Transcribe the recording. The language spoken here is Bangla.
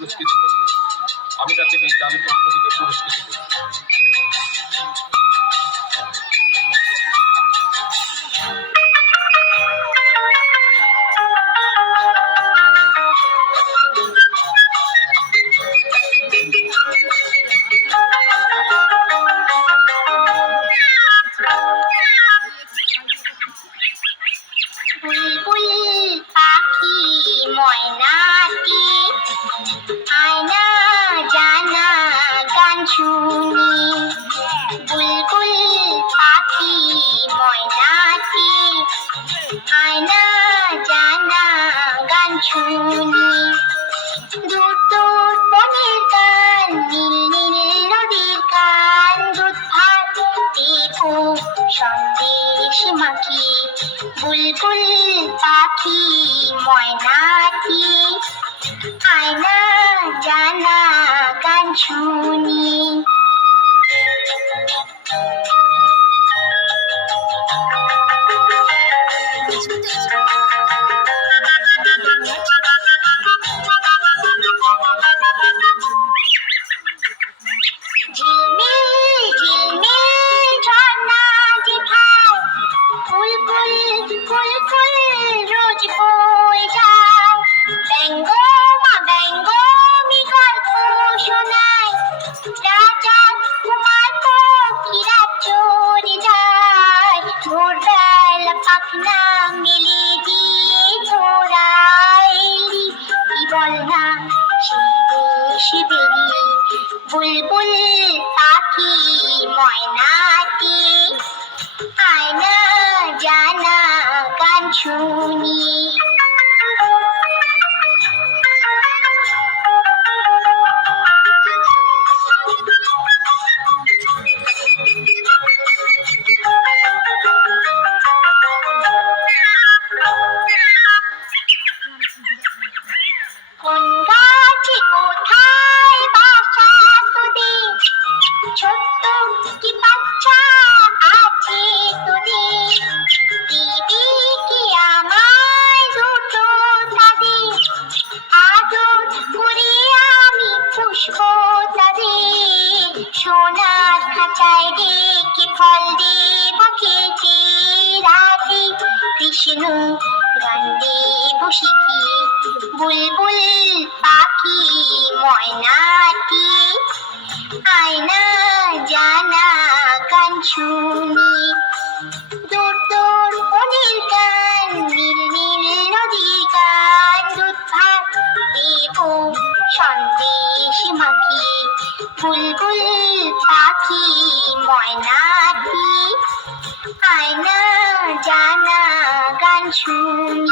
পুরস্কৃত করবে। আমি তাকে বিদ্যালয়ের পক্ষ থেকে পুরস্কৃত করব। বুলবুল পাখি ময়নাটি আয়না জানা গান শুনি। বুলবুল পাখি ময়নাটি আয়না জানা গান শুনি। দূর দূর বনের গান, নীল নীল নদীর গান, দুধ ভাত দেবো সন্দেশ মাখি। বুলবুল পাখি ময়নাটি আয়না জানা গান শুনি। ঝিলমিল ঝিলমিল ঝর্ণা যেথায় বুলবুল বুলবুল রোজ বয়ে যায়। ব্যঙ্গ মা ব্যঙ্গমি গল্প শোনায়, রাজা কুমার পক্ষীরা চড়ে যায়। ভোরবেলা পাখনা মেলে দিয়ে ঘোরাইলি, কি বল না সেই দেশে বেরিয়ে। বুলবুল পাখি ময়নাটি আয়না জানা গান শুনি। কোন গাছে কোথায় বাসা তোদের, ছোট্ট কি বাচ্চা আছে তোদের? দিবি কি আমায় দুটো তাদের, আদর করে আমি পুষবো তাদের। সোনার খাঁচায় রেখে ফল দেবো খেতে রাতে, কৃষ্ণ গান দেবো শিখিয়ে। বুলবুল পাখি ময়নাটি আয়না জানা গান শুনি। দূর দূর বনের গান, নীল নীল নদীর গান, দুধ ভাত দেবো সন্দেশ মাখি। বুলবুল পাখি ময়নাটি আয়না জানা গান শুনি।